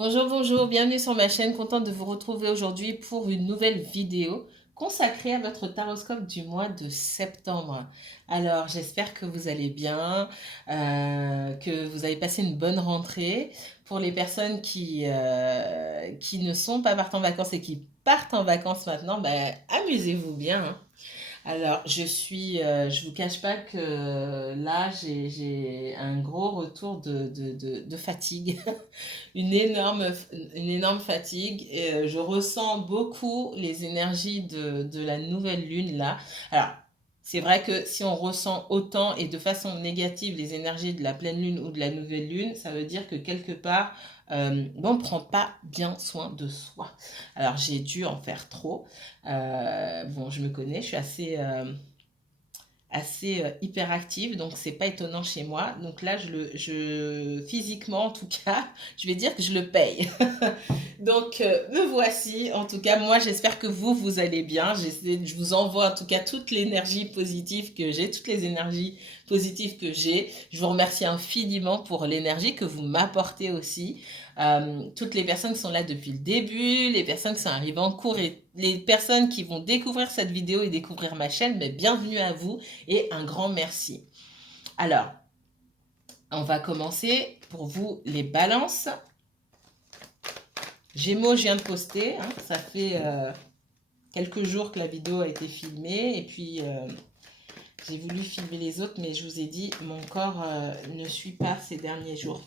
Bonjour, bonjour, bienvenue sur ma chaîne, contente de vous retrouver aujourd'hui pour une nouvelle vidéo consacrée à votre taroscope du mois de septembre. Alors, j'espère que vous allez bien, que vous avez passé une bonne rentrée. Pour les personnes qui ne sont pas parties en vacances et qui partent en vacances maintenant, ben, amusez-vous bien, hein. Alors, je vous cache pas que là, j'ai un gros retour de fatigue, une énorme fatigue. Et, je ressens beaucoup les énergies de la nouvelle lune là. Alors, c'est vrai que si on ressent autant et de façon négative les énergies de la pleine lune ou de la nouvelle lune, ça veut dire que quelque part, on ne prend pas bien soin de soi. Alors, j'ai dû en faire trop. Bon, je me connais, je suis assez hyperactive, donc c'est pas étonnant chez moi. Donc là, physiquement en tout cas, je vais dire que je le paye. Donc me voici. En tout cas, moi j'espère que vous allez bien. Je vous envoie en tout cas toute l'énergie positive que j'ai, toutes les énergies positives que j'ai. Je vous remercie infiniment pour l'énergie que vous m'apportez aussi. Toutes les personnes qui sont là depuis le début, les personnes qui sont arrivées en cours et les personnes qui vont découvrir cette vidéo et découvrir ma chaîne, mais bienvenue à vous et un grand merci. Alors, on va commencer pour vous les balances. Gémeaux, je viens de poster, hein, ça fait quelques jours que la vidéo a été filmée et puis j'ai voulu filmer les autres, mais je vous ai dit, mon corps ne suit pas ces derniers jours.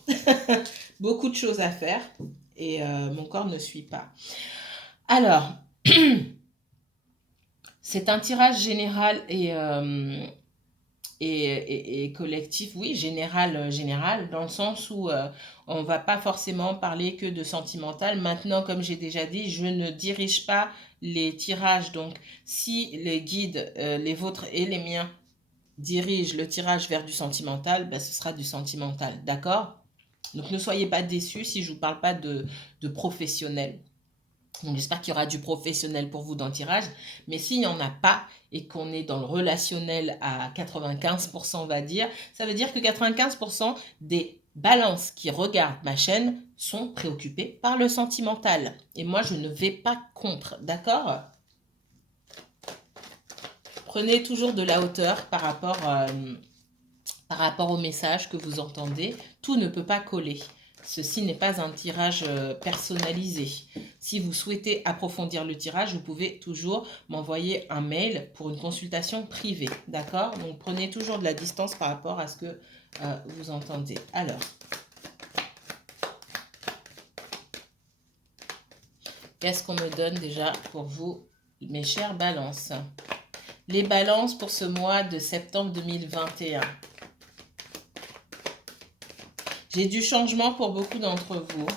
Beaucoup de choses à faire et mon corps ne suit pas. Alors, c'est un tirage général et collectif, oui, général, dans le sens où on ne va pas forcément parler que de sentimental. Maintenant, comme j'ai déjà dit, je ne dirige pas les tirages. Donc, si les guides, les vôtres et les miens, dirigent le tirage vers du sentimental, ben, ce sera du sentimental, d'accord? Donc, ne soyez pas déçus si je ne vous parle pas de professionnel. Donc j'espère qu'il y aura du professionnel pour vous dans le tirage. Mais s'il n'y en a pas et qu'on est dans le relationnel à 95%, on va dire, ça veut dire que 95% des balances qui regardent ma chaîne sont préoccupées par le sentimental. Et moi, je ne vais pas contre, d'accord? Prenez toujours de la hauteur par rapport au message que vous entendez. Tout ne peut pas coller. Ceci n'est pas un tirage personnalisé. Si vous souhaitez approfondir le tirage, vous pouvez toujours m'envoyer un mail pour une consultation privée. D'accord? Donc prenez toujours de la distance par rapport à ce que vous entendez. Alors, qu'est-ce qu'on me donne déjà pour vous, mes chères balances? Les balances pour ce mois de septembre 2021. J'ai du changement pour beaucoup d'entre vous.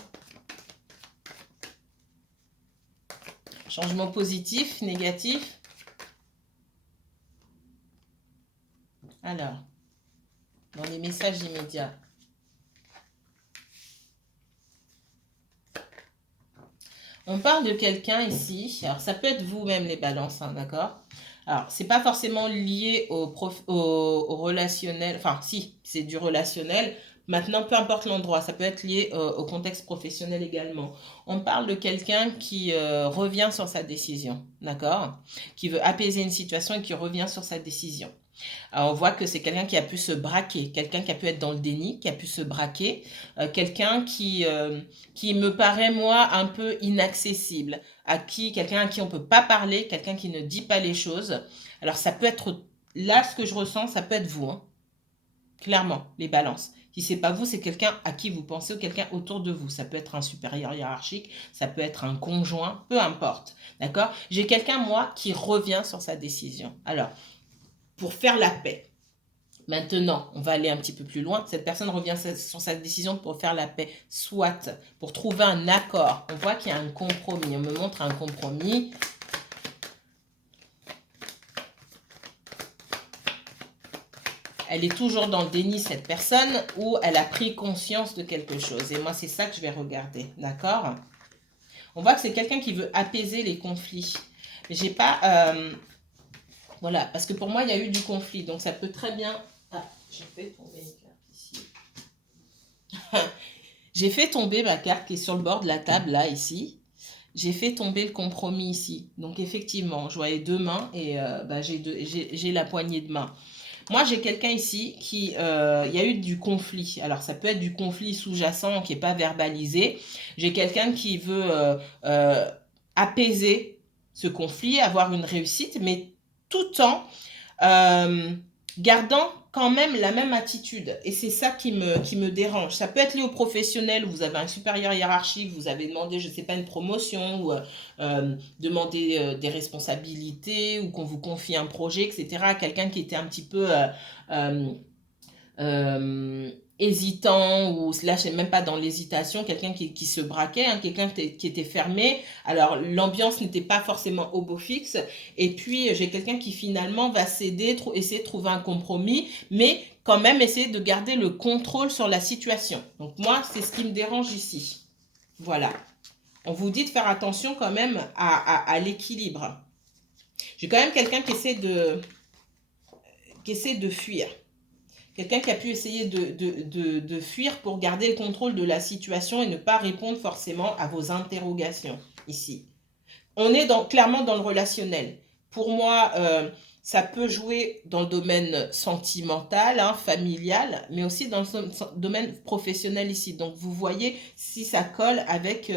Changement positif, négatif. Alors, dans les messages immédiats. On parle de quelqu'un ici. Alors, ça peut être vous-même les balances, hein, d'accord? Alors, c'est pas forcément lié au relationnel. Enfin, si, c'est du relationnel. Maintenant, peu importe l'endroit, ça peut être lié au contexte professionnel également. On parle de quelqu'un qui revient sur sa décision, d'accord? Qui veut apaiser une situation et qui revient sur sa décision. Alors, on voit que c'est quelqu'un qui a pu se braquer, quelqu'un qui a pu être dans le déni, qui a pu se braquer, qui me paraît, moi, un peu inaccessible, quelqu'un à qui on ne peut pas parler, quelqu'un qui ne dit pas les choses. Alors, ça peut être, là, ce que je ressens, ça peut être vous, hein, clairement, les balances. Si c'est pas vous, c'est quelqu'un à qui vous pensez ou quelqu'un autour de vous. Ça peut être un supérieur hiérarchique, ça peut être un conjoint, peu importe. D'accord? J'ai quelqu'un, moi, qui revient sur sa décision. Alors, pour faire la paix. Maintenant, on va aller un petit peu plus loin. Cette personne revient sur sa décision pour faire la paix, soit pour trouver un accord. On voit qu'il y a un compromis. On me montre un compromis. Elle est toujours dans le déni, cette personne, ou elle a pris conscience de quelque chose. Et moi, c'est ça que je vais regarder. D'accord? On voit que c'est quelqu'un qui veut apaiser les conflits. J'ai pas... voilà, parce que pour moi, il y a eu du conflit. Donc, ça peut très bien... Ah, j'ai fait tomber une carte ici. J'ai fait tomber ma carte qui est sur le bord de la table, là, ici. J'ai fait tomber le compromis ici. Donc, effectivement, je voyais deux mains et bah, j'ai la poignée de main. Moi, j'ai quelqu'un ici qui... il y a eu du conflit. Alors, ça peut être du conflit sous-jacent qui n'est pas verbalisé. J'ai quelqu'un qui veut apaiser ce conflit, avoir une réussite, mais tout en gardant quand même la même attitude. Et c'est ça qui me dérange. Ça peut être lié au professionnel, où vous avez un supérieur hiérarchique, vous avez demandé, je ne sais pas, une promotion, ou demander des responsabilités, ou qu'on vous confie un projet, etc. à quelqu'un qui était un petit peu euh, euh, hésitant, ou là, je sais même pas dans l'hésitation, quelqu'un qui se braquait, hein, quelqu'un qui était fermé. Alors, l'ambiance n'était pas forcément au beau fixe. Et puis, j'ai quelqu'un qui finalement va céder, essayer de trouver un compromis, mais quand même essayer de garder le contrôle sur la situation. Donc, moi, c'est ce qui me dérange ici. Voilà. On vous dit de faire attention quand même à l'équilibre. J'ai quand même quelqu'un qui essaie de fuir. Quelqu'un qui a pu essayer de fuir pour garder le contrôle de la situation et ne pas répondre forcément à vos interrogations ici. On est clairement dans le relationnel. Pour moi, ça peut jouer dans le domaine sentimental, hein, familial, mais aussi dans le domaine professionnel ici. Donc, vous voyez si ça colle avec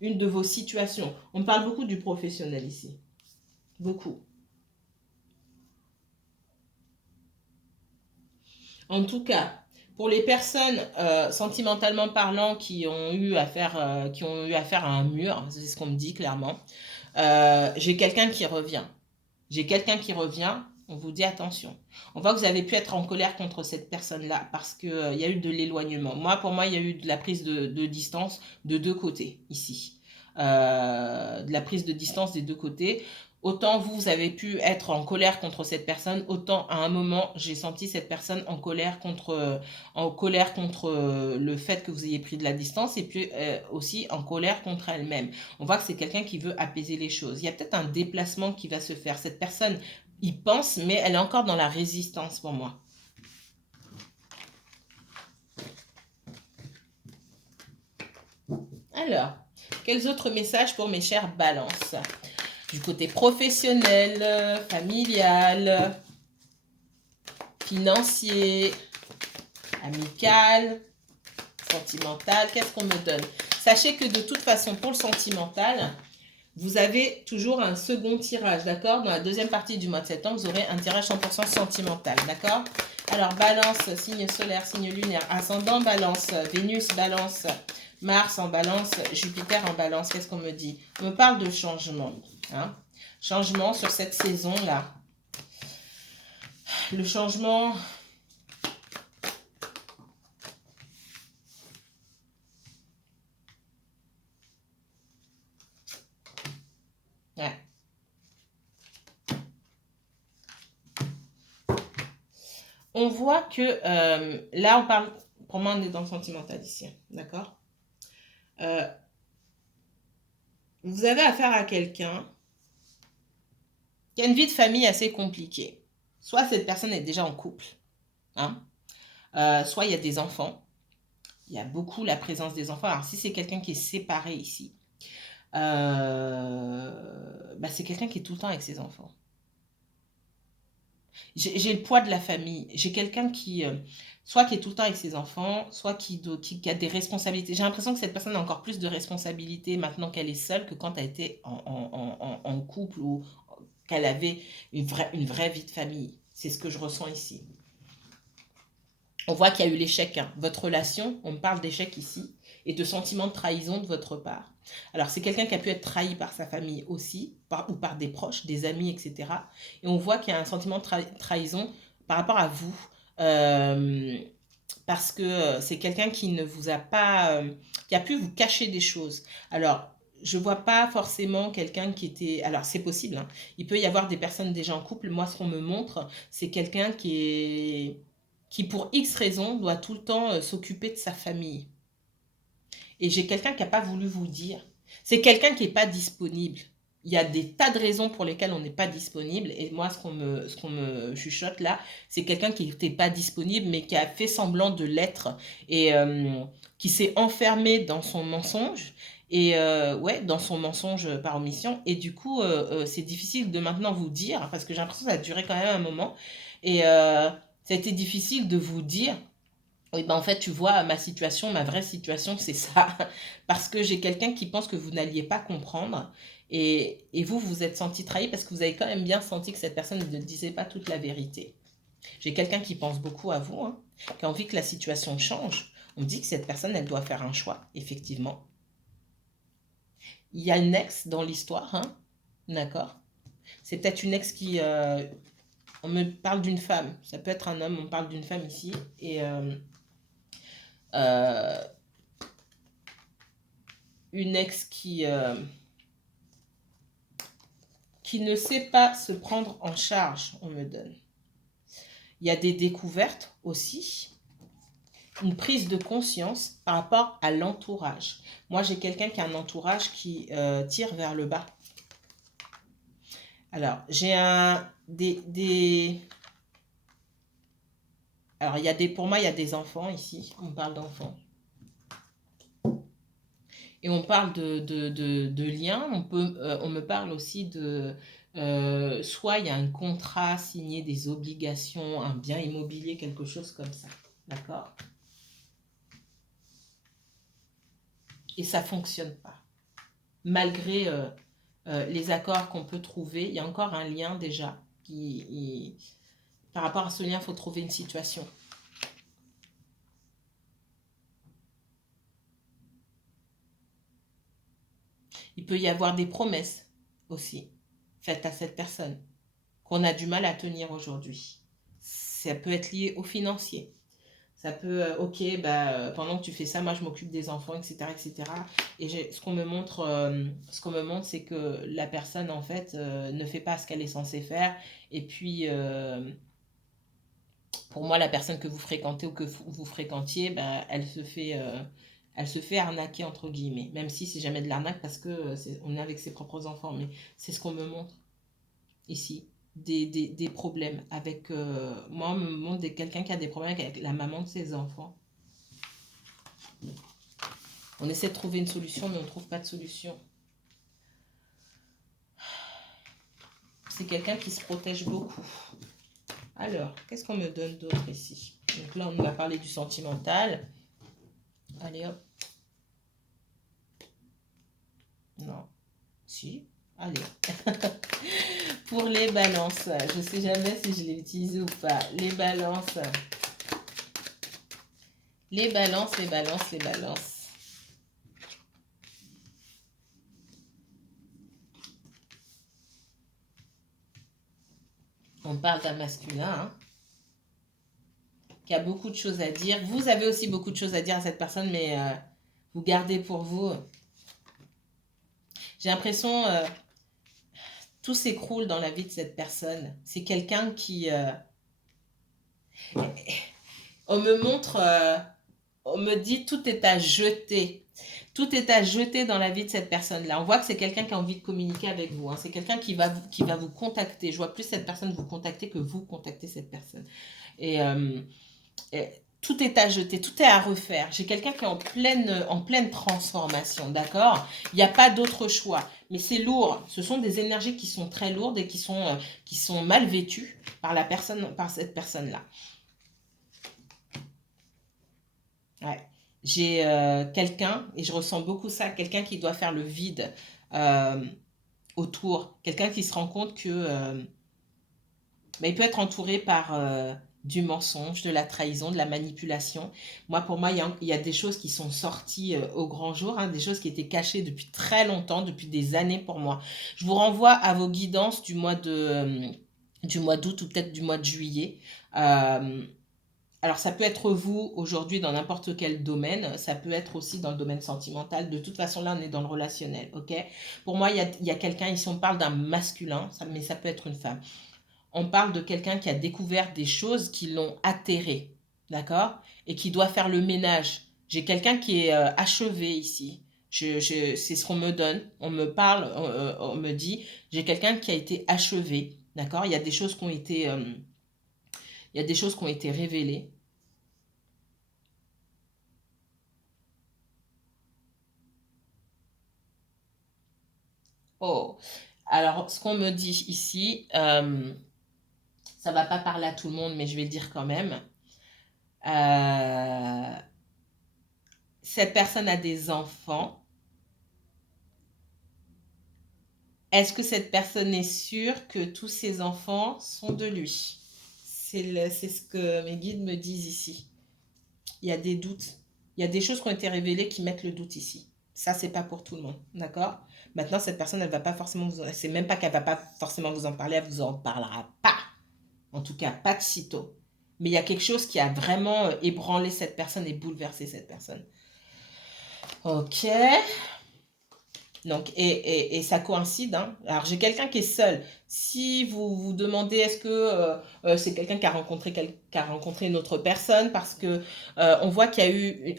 une de vos situations. On parle beaucoup du professionnel ici. Beaucoup. En tout cas, pour les personnes sentimentalement parlant qui ont eu affaire à un mur, c'est ce qu'on me dit clairement, j'ai quelqu'un qui revient. J'ai quelqu'un qui revient, on vous dit attention. On voit que vous avez pu être en colère contre cette personne-là parce qu'il y a eu de l'éloignement. Pour moi, il y a eu de la prise de distance de deux côtés ici. De la prise de distance des deux côtés. Autant vous avez pu être en colère contre cette personne, autant à un moment j'ai senti cette personne en colère contre le fait que vous ayez pris de la distance, et puis aussi en colère contre elle-même. On voit que c'est quelqu'un qui veut apaiser les choses. Il y a peut-être un déplacement qui va se faire. Cette personne y pense, mais elle est encore dans la résistance pour moi. Alors, quels autres messages pour mes chères balances? Du côté professionnel, familial, financier, amical, sentimental, qu'est-ce qu'on me donne? Sachez que de toute façon, pour le sentimental, vous avez toujours un second tirage, d'accord? Dans la deuxième partie du mois de septembre, vous aurez un tirage 100% sentimental, d'accord? Alors, balance, signe solaire, signe lunaire, ascendant, balance, Vénus, balance, Mars en balance, Jupiter en balance. Qu'est-ce qu'on me dit? On me parle de changement. Hein? Changement sur cette saison-là. Le changement... Ouais. On voit que là, on parle... Pour moi, on est dans le sentimental ici. D'accord? Vous avez affaire à quelqu'un qui a une vie de famille assez compliquée. Soit cette personne est déjà en couple, hein, soit il y a des enfants. Il y a beaucoup la présence des enfants. Alors, si c'est quelqu'un qui est séparé ici, c'est quelqu'un qui est tout le temps avec ses enfants. J'ai le poids de la famille. J'ai quelqu'un qui, soit qui est tout le temps avec ses enfants, soit qui a des responsabilités. J'ai l'impression que cette personne a encore plus de responsabilités maintenant qu'elle est seule que quand elle était en couple, ou qu'elle avait une vraie vie de famille. C'est ce que je ressens ici. On voit qu'il y a eu l'échec. Hein. Votre relation, on me parle d'échec ici, et de sentiment de trahison de votre part. Alors, c'est quelqu'un qui a pu être trahi par sa famille aussi, ou par des proches, des amis, etc. Et on voit qu'il y a un sentiment de trahison par rapport à vous, parce que c'est quelqu'un qui ne vous a pas... qui a pu vous cacher des choses. Alors, je vois pas forcément quelqu'un qui était... Alors, c'est possible, hein. Il peut y avoir des personnes déjà en couple. Moi, ce qu'on me montre, c'est quelqu'un qui, pour X raisons, doit tout le temps s'occuper de sa famille. Et j'ai quelqu'un qui n'a pas voulu vous le dire. C'est quelqu'un qui n'est pas disponible. il y a des tas de raisons pour lesquelles on n'est pas disponible. Et moi, ce qu'on me chuchote là, c'est quelqu'un qui n'était pas disponible, mais qui a fait semblant de l'être et qui s'est enfermé dans son mensonge. Et ouais, dans son mensonge par omission. Et du coup, c'est difficile de maintenant vous dire, parce que j'ai l'impression que ça a duré quand même un moment. Et ça a été difficile de vous dire, oui, ben en fait, tu vois, ma situation, ma vraie situation, c'est ça. Parce que j'ai quelqu'un qui pense que vous n'alliez pas comprendre. Et vous, vous êtes senti trahi parce que vous avez quand même bien senti que cette personne ne disait pas toute la vérité. J'ai quelqu'un qui pense beaucoup à vous, hein, qui a envie que la situation change. On me dit que cette personne, elle doit faire un choix, effectivement. Il y a une ex dans l'histoire, hein, d'accord? C'est peut-être une ex qui... on me parle d'une femme. Ça peut être un homme, on parle d'une femme ici. Et... euh, une ex qui ne sait pas se prendre en charge, on me donne. Il y a des découvertes aussi, une prise de conscience par rapport à l'entourage. Moi, j'ai quelqu'un qui a un entourage qui tire vers le bas. Alors, j'ai alors, pour moi, il y a des enfants ici. On parle d'enfants. Et on parle de liens. On me parle aussi de... soit il y a un contrat signé, des obligations, un bien immobilier, quelque chose comme ça. D'accord? Et ça ne fonctionne pas. Malgré les accords qu'on peut trouver, il y a encore un lien déjà. Par rapport à ce lien, il faut trouver une situation. Il peut y avoir des promesses aussi faites à cette personne qu'on a du mal à tenir aujourd'hui. Ça peut être lié au financier. Ça peut, ok, bah, pendant que tu fais ça, moi je m'occupe des enfants, etc., etc. Et ce qu'on me montre, c'est que la personne en fait ne fait pas ce qu'elle est censée faire. Et puis, pour moi, la personne que vous fréquentez ou que vous fréquentiez, bah, elle se fait arnaquer entre guillemets. Même si c'est jamais de l'arnaque parce que on est avec ses propres enfants. Mais c'est ce qu'on me montre ici. Des problèmes avec... moi, on me montre quelqu'un qui a des problèmes avec la maman de ses enfants. On essaie de trouver une solution, mais on ne trouve pas de solution. C'est quelqu'un qui se protège beaucoup. Alors, qu'est-ce qu'on me donne d'autre ici? Donc là, on m'a parlé du sentimental. Allez, hop. Non. Si. Allez. Pour les balances, je ne sais jamais si je l'ai utilisé ou pas. Les balances. Les balances, les balances, les balances. On parle d'un masculin, hein, qui a beaucoup de choses à dire. Vous avez aussi beaucoup de choses à dire à cette personne, mais vous gardez pour vous. J'ai l'impression tout s'écroule dans la vie de cette personne. C'est quelqu'un qui... on me montre... on me dit tout est à jeter. Tout est à jeter dans la vie de cette personne-là. On voit que c'est quelqu'un qui a envie de communiquer avec vous. Hein. C'est quelqu'un qui va vous contacter. Je vois plus cette personne vous contacter que vous contacter cette personne. Et tout est à jeter, tout est à refaire. J'ai quelqu'un qui est en pleine transformation, d'accord? Il n'y a pas d'autre choix. Mais c'est lourd. Ce sont des énergies qui sont très lourdes et qui sont mal vécues par cette personne-là. Ouais. J'ai quelqu'un, et je ressens beaucoup ça, quelqu'un qui doit faire le vide euh, autour. Quelqu'un qui se rend compte que il peut être entouré par du mensonge, de la trahison, de la manipulation. Pour moi, il y a des choses qui sont sorties au grand jour, hein, des choses qui étaient cachées depuis très longtemps, depuis des années pour moi. Je vous renvoie à vos guidances du mois d'août ou peut-être du mois de juillet. Alors, ça peut être vous aujourd'hui dans n'importe quel domaine, ça peut être aussi dans le domaine sentimental. De toute façon, là, on est dans le relationnel, ok? Pour moi, il y a quelqu'un, ici, on parle d'un masculin, mais ça peut être une femme. On parle de quelqu'un qui a découvert des choses qui l'ont atterré, d'accord? Et qui doit faire le ménage. J'ai quelqu'un qui est achevé ici. C'est ce qu'on me donne. On me parle, on me dit, j'ai quelqu'un qui a été achevé. D'accord? Il y a des choses qui ont été, il y a des choses qui ont été révélées. Oh, alors ce qu'on me dit ici, ça va pas parler à tout le monde, mais je vais le dire quand même. Euh, cette personne a des enfants. Est-ce que cette personne est sûre que tous ses enfants sont de lui? C'est ce que mes guides me disent ici. Il y a des doutes. Il y a des choses qui ont été révélées qui mettent le doute ici. Ça, c'est pas pour tout le monde. D'accord? Maintenant, cette personne, elle va pas forcément vous en... C'est même pas qu'elle va pas forcément vous en parler, elle vous en parlera pas. En tout cas, pas de sitôt. Mais il y a quelque chose qui a vraiment ébranlé cette personne et bouleversé cette personne. Ok. Donc, et ça coïncide. Hein. Alors, j'ai quelqu'un qui est seul. Si vous vous demandez est-ce que c'est quelqu'un qui a rencontré une autre personne, parce que on voit qu'il y a eu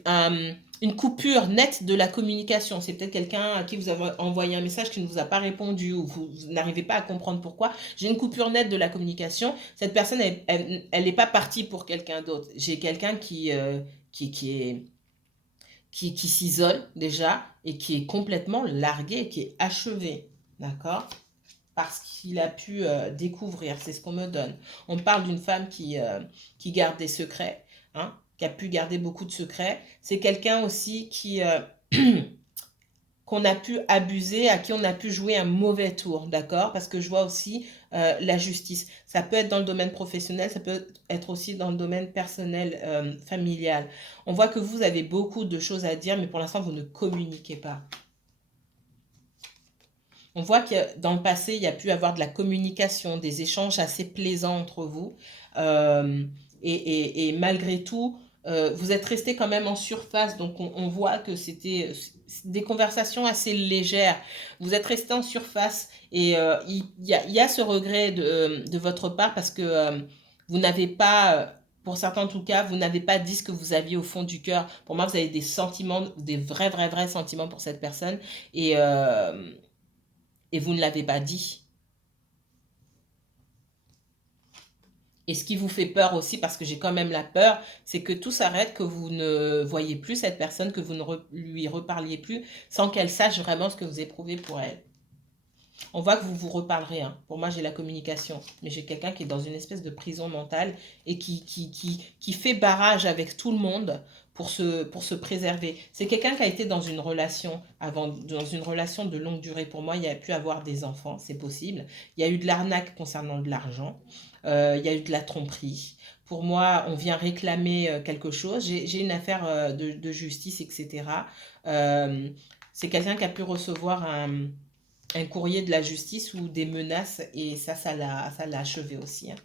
une coupure nette de la communication. C'est peut-être quelqu'un à qui vous avez envoyé un message qui ne vous a pas répondu ou vous n'arrivez pas à comprendre pourquoi. J'ai une coupure nette de la communication. Cette personne, elle n'est pas partie pour quelqu'un d'autre. J'ai quelqu'un qui s'isole déjà et qui est complètement largué, qui est achevé, d'accord? Parce qu'il a pu découvrir, c'est ce qu'on me donne. On parle d'une femme qui garde des secrets, hein, qui a pu garder beaucoup de secrets. C'est quelqu'un aussi qu'on a pu abuser, à qui on a pu jouer un mauvais tour, d'accord? Parce que je vois aussi la justice. Ça peut être dans le domaine professionnel, ça peut être aussi dans le domaine personnel, familial. On voit que vous avez beaucoup de choses à dire, mais pour l'instant, vous ne communiquez pas. On voit que dans le passé, il y a pu avoir de la communication, des échanges assez plaisants entre vous. Euh, et malgré tout, vous êtes resté quand même en surface. Donc, on voit que c'était des conversations assez légères. Vous êtes resté en surface et il y a ce regret de votre part parce que vous n'avez pas, pour certains en tout cas, vous n'avez pas dit ce que vous aviez au fond du cœur. Pour moi, vous avez des sentiments, des vrais sentiments pour cette personne. Et vous ne l'avez pas dit. Et ce qui vous fait peur aussi, parce que j'ai quand même la peur, c'est que tout s'arrête, que vous ne voyez plus cette personne, que vous ne lui reparliez plus, sans qu'elle sache vraiment ce que vous éprouvez pour elle. On voit que vous vous reparlerez. Hein. Pour moi, j'ai la communication. Mais j'ai quelqu'un qui est dans une espèce de prison mentale et qui fait barrage avec tout le monde pour se préserver. C'est quelqu'un qui a été dans une relation avant, dans une relation de longue durée. Pour moi, il y a pu avoir des enfants, c'est possible. Il y a eu de l'arnaque concernant de l'argent. Il y a eu de la tromperie. Pour moi, on vient réclamer quelque chose. J'ai une affaire de justice, etc. Euh, c'est quelqu'un qui a pu recevoir un courrier de la justice ou des menaces et ça l'a achevé aussi. Hein.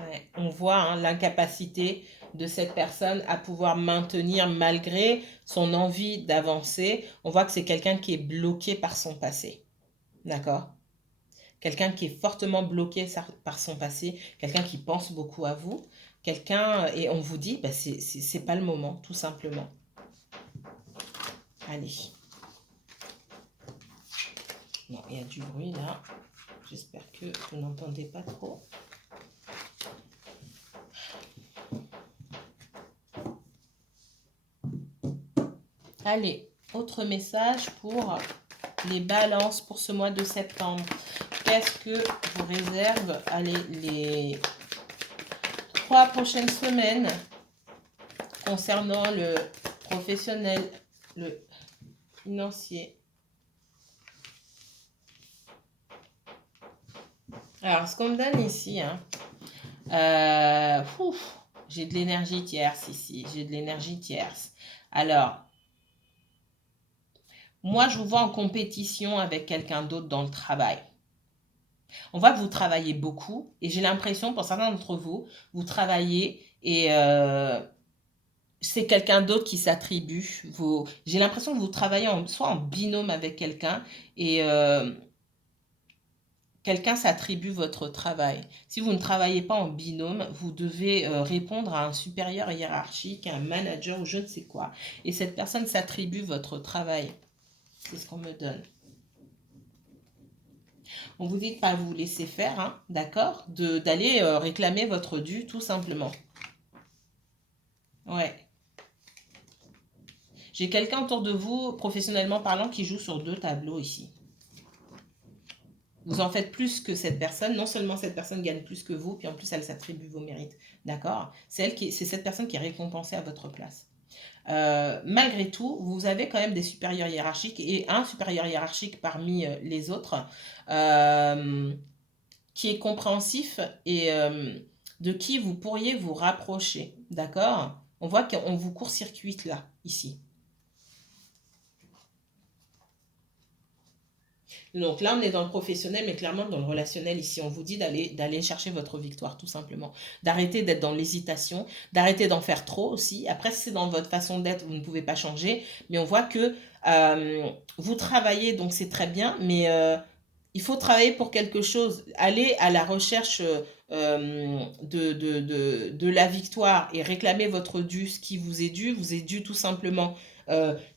Ouais. On voit hein, l'incapacité de cette personne à pouvoir maintenir malgré son envie d'avancer. On voit que c'est quelqu'un qui est bloqué par son passé. D'accord? Quelqu'un qui est fortement bloqué par son passé, quelqu'un qui pense beaucoup à vous, quelqu'un, et on vous dit, bah, c'est pas le moment, tout simplement. Allez. Non, il y a du bruit là. J'espère que vous n'entendez pas trop. Allez, autre message pour les balances pour ce mois de septembre. Qu'est-ce que vous réserve allez, les 3 prochaines semaines concernant le professionnel, le financier? Alors, ce qu'on me donne ici, hein, j'ai de l'énergie tierce ici, j'ai de l'énergie tierce. Alors, moi, je vous vois en compétition avec quelqu'un d'autre dans le travail. On voit que vous travaillez beaucoup et j'ai l'impression, pour certains d'entre vous, vous travaillez et c'est quelqu'un d'autre qui s'attribue vos... J'ai l'impression que vous travaillez soit en binôme avec quelqu'un et quelqu'un s'attribue votre travail. Si vous ne travaillez pas en binôme, vous devez répondre à un supérieur hiérarchique, un manager ou je ne sais quoi. Et cette personne s'attribue votre travail. C'est ce qu'on me donne. On vous dit de ne pas vous laisser faire, hein, d'accord? D'aller réclamer votre dû, tout simplement. Ouais. J'ai quelqu'un autour de vous, professionnellement parlant, qui joue sur 2 tableaux ici. Vous en faites plus que cette personne. Non seulement cette personne gagne plus que vous, puis en plus, elle s'attribue vos mérites. D'accord? C'est cette personne qui est récompensée à votre place. Malgré tout, vous avez quand même des supérieurs hiérarchiques et un supérieur hiérarchique parmi les autres qui est compréhensif et de qui vous pourriez vous rapprocher. D'accord? On voit qu'on vous court-circuite là, ici. Donc là, on est dans le professionnel, mais clairement dans le relationnel ici. On vous dit d'aller chercher votre victoire, tout simplement. D'arrêter d'être dans l'hésitation, d'arrêter d'en faire trop aussi. Après, si c'est dans votre façon d'être, vous ne pouvez pas changer. Mais on voit que vous travaillez, donc c'est très bien, mais il faut travailler pour quelque chose. Aller à la recherche de la victoire et réclamer votre dû, ce qui vous est dû tout simplement.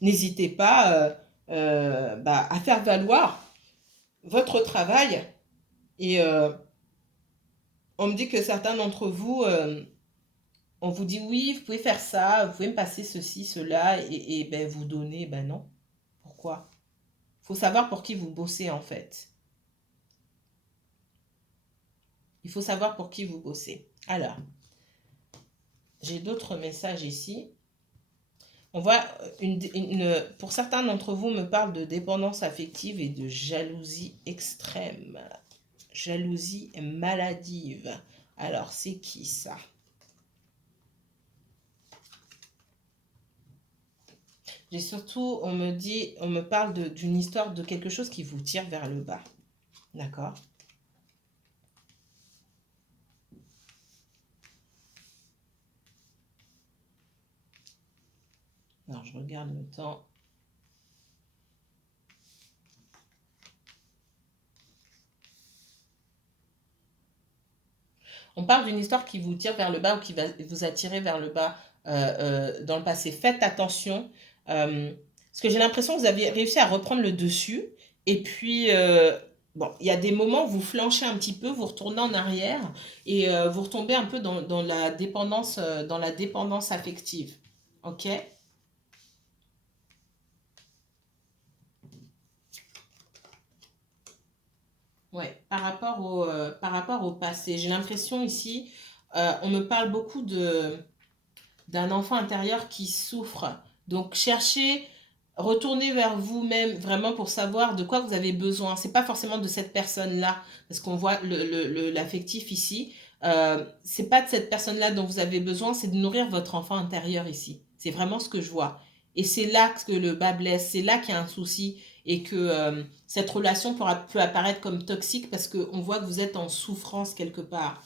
N'hésitez pas à faire valoir votre travail et on me dit que certains d'entre vous, on vous dit oui, vous pouvez faire ça, vous pouvez me passer ceci, cela et ben, vous donnez, ben non. Pourquoi? Il faut savoir pour qui vous bossez en fait. Il faut savoir pour qui vous bossez. Alors, j'ai d'autres messages ici. On voit, pour certains d'entre vous, me parle de dépendance affective et de jalousie extrême. Jalousie maladive. Alors, c'est qui ça? J'ai surtout, on me parle d'une histoire de quelque chose qui vous tire vers le bas. D'accord? Alors, je regarde le temps. On parle d'une histoire qui vous tire vers le bas ou qui va vous attirer vers le bas dans le passé. Faites attention. Parce que j'ai l'impression que vous avez réussi à reprendre le dessus. Et puis, bon, il y a des moments où vous flanchez un petit peu, vous retournez en arrière et vous retombez un peu dans la dépendance affective. OK? Ouais, par rapport au passé. J'ai l'impression ici, on me parle beaucoup d'un enfant intérieur qui souffre. Donc, cherchez, retournez vers vous-même vraiment pour savoir de quoi vous avez besoin. C'est pas forcément de cette personne-là, parce qu'on voit l'affectif ici. C'est pas de cette personne-là dont vous avez besoin, c'est de nourrir votre enfant intérieur ici. C'est vraiment ce que je vois. Et c'est là que le bas blesse, c'est là qu'il y a un souci et que cette relation peut apparaître comme toxique parce qu'on voit que vous êtes en souffrance quelque part.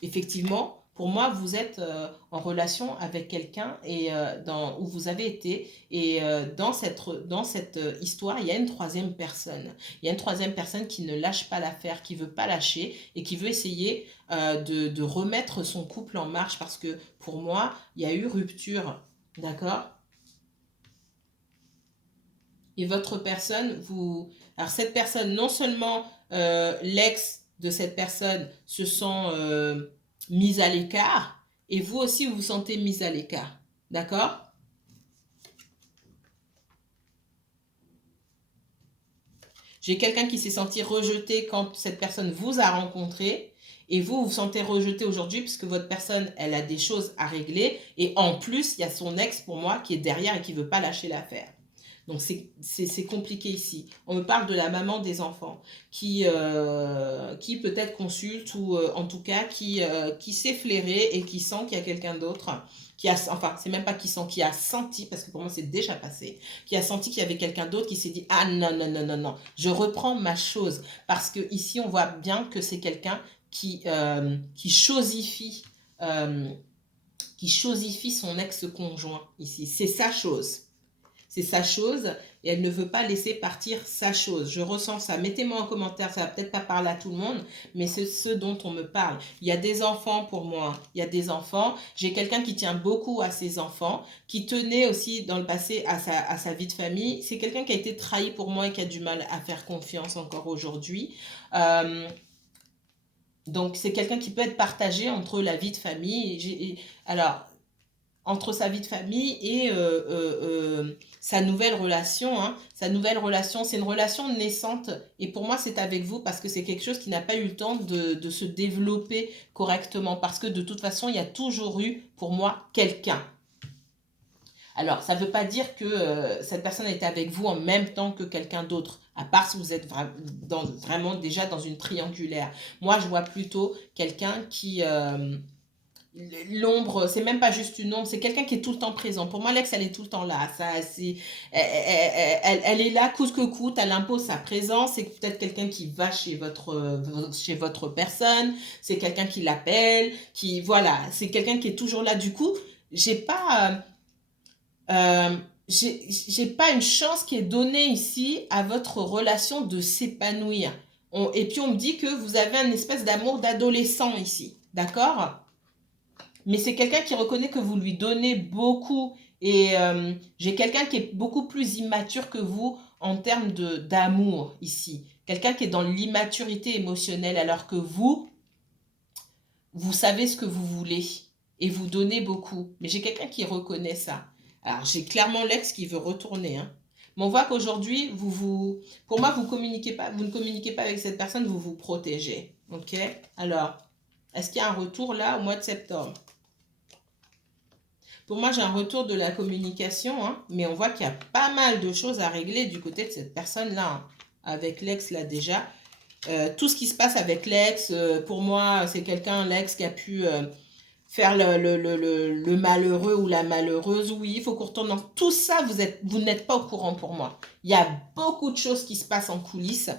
Effectivement, pour moi, vous êtes en relation avec quelqu'un et où vous avez été. Et dans cette histoire, il y a une troisième personne. Il y a une troisième personne qui ne lâche pas l'affaire, qui veut pas lâcher et qui veut essayer de remettre son couple en marche parce que pour moi, il y a eu rupture. D'accord? Et votre personne, Alors cette personne, non seulement l'ex de cette personne se sent mise à l'écart, et vous aussi vous vous sentez mise à l'écart. D'accord? J'ai quelqu'un qui s'est senti rejeté quand cette personne vous a rencontré, et vous vous sentez rejeté aujourd'hui puisque votre personne, elle a des choses à régler, et en plus, il y a son ex pour moi qui est derrière et qui ne veut pas lâcher l'affaire. Donc, c'est compliqué ici. On me parle de la maman des enfants qui peut-être consulte ou en tout cas qui s'est flairé et qui sent qu'il y a quelqu'un d'autre enfin, c'est même pas qui sent, qui a senti, parce que pour moi c'est déjà passé, qui a senti qu'il y avait quelqu'un d'autre qui s'est dit, ah non, non, non, non, non, je reprends ma chose. Parce que ici on voit bien que c'est quelqu'un qui chosifie, euh, qui chosifie son ex-conjoint ici. C'est sa chose. C'est sa chose et elle ne veut pas laisser partir sa chose. Je ressens ça. Mettez-moi en commentaire, ça va peut-être pas parler à tout le monde, mais c'est ce dont on me parle. Il y a des enfants pour moi. Il y a des enfants. J'ai quelqu'un qui tient beaucoup à ses enfants, qui tenait aussi dans le passé à sa vie de famille. C'est quelqu'un qui a été trahi pour moi et qui a du mal à faire confiance encore aujourd'hui. Donc, c'est quelqu'un qui peut être partagé entre la vie de famille. Alors, entre sa vie de famille et sa nouvelle relation. Hein. Sa nouvelle relation, c'est une relation naissante. Et pour moi, c'est avec vous parce que c'est quelque chose qui n'a pas eu le temps de se développer correctement. Parce que de toute façon, il y a toujours eu, pour moi, quelqu'un. Alors, ça ne veut pas dire que cette personne était avec vous en même temps que quelqu'un d'autre, à part si vous êtes vraiment déjà dans une triangulaire. Moi, je vois plutôt quelqu'un qui... l'ombre, c'est même pas juste une ombre, c'est quelqu'un qui est tout le temps présent. Pour moi, l'ex, elle est tout le temps là. Elle est là, coûte que coûte, elle impose sa présence. C'est peut-être quelqu'un qui va chez votre personne, c'est quelqu'un qui l'appelle, voilà, c'est quelqu'un qui est toujours là. Du coup, j'ai pas... j'ai pas une chance qui est donnée ici à votre relation de s'épanouir. Et puis on me dit que vous avez une espèce d'amour d'adolescent ici, d'accord? Mais c'est quelqu'un qui reconnaît que vous lui donnez beaucoup. Et j'ai quelqu'un qui est beaucoup plus immature que vous en termes d'amour ici. Quelqu'un qui est dans l'immaturité émotionnelle alors que vous savez ce que vous voulez et vous donnez beaucoup. Mais j'ai quelqu'un qui reconnaît ça. Alors, j'ai clairement l'ex qui veut retourner. Hein. Mais on voit qu'aujourd'hui, pour moi, vous ne communiquez pas avec cette personne, vous vous protégez. OK? Alors, est-ce qu'il y a un retour là au mois de septembre? Pour moi, j'ai un retour de la communication, hein, mais on voit qu'il y a pas mal de choses à régler du côté de cette personne-là, hein, avec l'ex là déjà. Tout ce qui se passe avec l'ex, pour moi, c'est l'ex qui a pu faire le malheureux ou la malheureuse. Oui, il faut qu'on retourne dans tout ça, vous n'êtes pas au courant pour moi. Il y a beaucoup de choses qui se passent en coulisses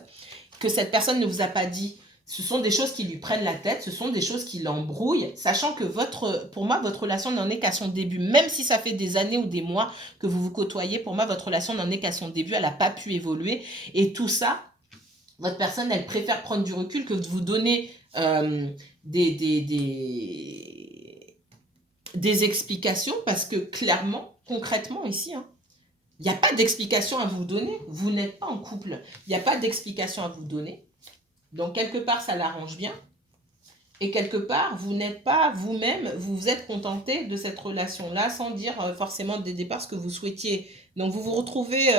que cette personne ne vous a pas dit. Ce sont des choses qui lui prennent la tête, ce sont des choses qui l'embrouillent, sachant que pour moi, votre relation n'en est qu'à son début. Même si ça fait des années ou des mois que vous vous côtoyez, pour moi, votre relation n'en est qu'à son début, elle n'a pas pu évoluer. Et tout ça, votre personne, elle préfère prendre du recul que de vous donner des explications, parce que clairement, concrètement ici, hein, il n'y a pas d'explication à vous donner. Vous n'êtes pas en couple. Il n'y a pas d'explication à vous donner. Donc, quelque part, ça l'arrange bien. Et quelque part, vous n'êtes pas vous-même, vous vous êtes contenté de cette relation-là sans dire forcément dès le départ ce que vous souhaitiez. Donc, vous vous retrouvez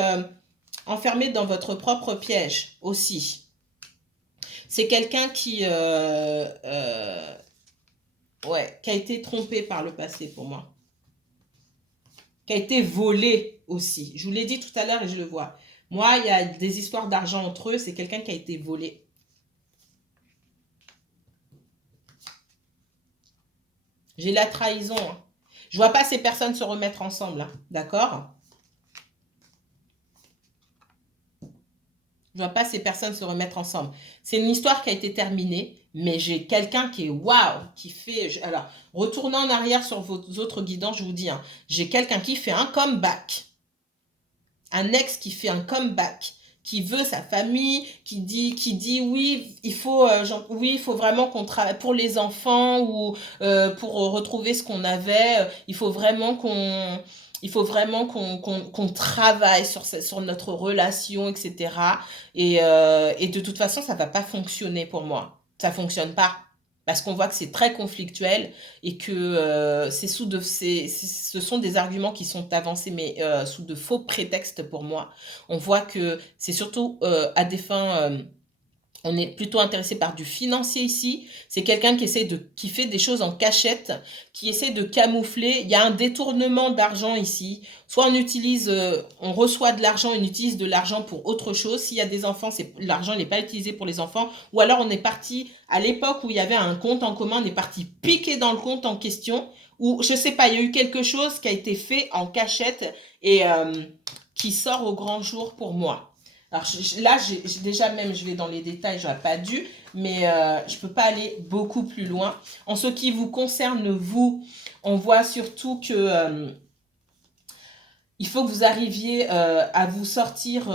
enfermé dans votre propre piège aussi. C'est quelqu'un qui a été trompé par le passé pour moi. Qui a été volé aussi. Je vous l'ai dit tout à l'heure et je le vois. Moi, il y a des histoires d'argent entre eux. C'est quelqu'un qui a été volé. J'ai la trahison. Hein. Je vois pas ces personnes se remettre ensemble. Hein. D'accord? Je vois pas ces personnes se remettre ensemble. C'est une histoire qui a été terminée, mais j'ai quelqu'un qui est waouh, qui fait... Alors, retournant en arrière sur vos autres guidants, je vous dis, hein, j'ai quelqu'un qui fait un comeback. Un ex qui fait un comeback, qui veut sa famille, qui dit oui, il faut vraiment qu'on travaille pour les enfants ou pour retrouver ce qu'on avait. Il faut vraiment qu'on travaille sur notre relation, etc. Et de toute façon, ça va pas fonctionner pour moi. Ça fonctionne pas. Parce qu'on voit que c'est très conflictuel et que ce sont des arguments qui sont avancés, mais sous de faux prétextes pour moi. On voit que c'est surtout à des fins On est plutôt intéressé par du financier ici. C'est quelqu'un qui fait des choses en cachette, qui essaie de camoufler. Il y a un détournement d'argent ici. Soit on reçoit de l'argent, on utilise de l'argent pour autre chose. S'il y a des enfants, l'argent n'est pas utilisé pour les enfants. Ou alors on est parti, à l'époque où il y avait un compte en commun, on est parti piquer dans le compte en question. Ou je sais pas, il y a eu quelque chose qui a été fait en cachette et qui sort au grand jour pour moi. Alors là, déjà même, je vais dans les détails, j'aurais pas dû, mais je peux pas aller beaucoup plus loin. En ce qui vous concerne, vous, on voit surtout que il faut que vous arriviez à vous sortir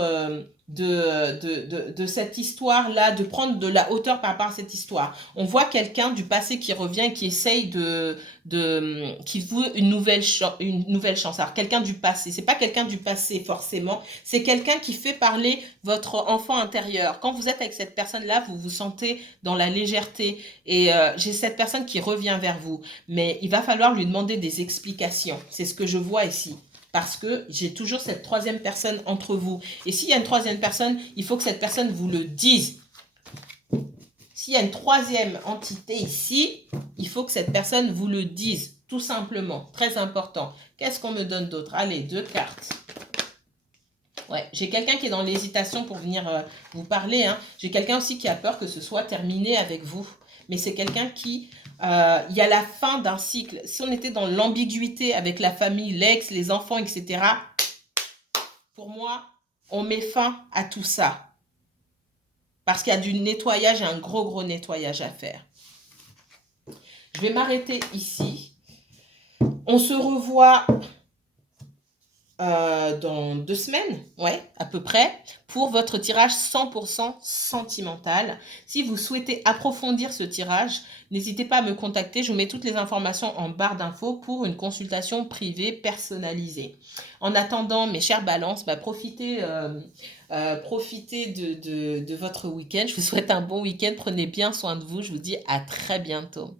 de cette histoire-là, de prendre de la hauteur par rapport à cette histoire. On voit quelqu'un du passé qui revient, qui essaye qui veut une nouvelle chance. Alors, quelqu'un du passé, c'est pas quelqu'un du passé forcément, c'est quelqu'un qui fait parler votre enfant intérieur. Quand vous êtes avec cette personne-là, vous vous sentez dans la légèreté et j'ai cette personne qui revient vers vous, mais il va falloir lui demander des explications. C'est ce que je vois ici. Parce que j'ai toujours cette troisième personne entre vous. Et s'il y a une troisième personne, il faut que cette personne vous le dise. S'il y a une troisième entité ici, il faut que cette personne vous le dise. Tout simplement. Très important. Qu'est-ce qu'on me donne d'autre? Allez, 2 cartes. Ouais, j'ai quelqu'un qui est dans l'hésitation pour venir vous parler. Hein. J'ai quelqu'un aussi qui a peur que ce soit terminé avec vous. Mais c'est quelqu'un qui... il y a la fin d'un cycle. Si on était dans l'ambiguïté avec la famille, l'ex, les enfants, etc., pour moi, on met fin à tout ça. Parce qu'il y a du nettoyage, un gros nettoyage à faire. Je vais m'arrêter ici. On se revoit dans 2 semaines, ouais, à peu près, pour votre tirage 100% sentimental. Si vous souhaitez approfondir ce tirage, n'hésitez pas à me contacter. Je vous mets toutes les informations en barre d'infos pour une consultation privée personnalisée. En attendant, mes chères balances, profitez de votre week-end. Je vous souhaite un bon week-end. Prenez bien soin de vous. Je vous dis à très bientôt.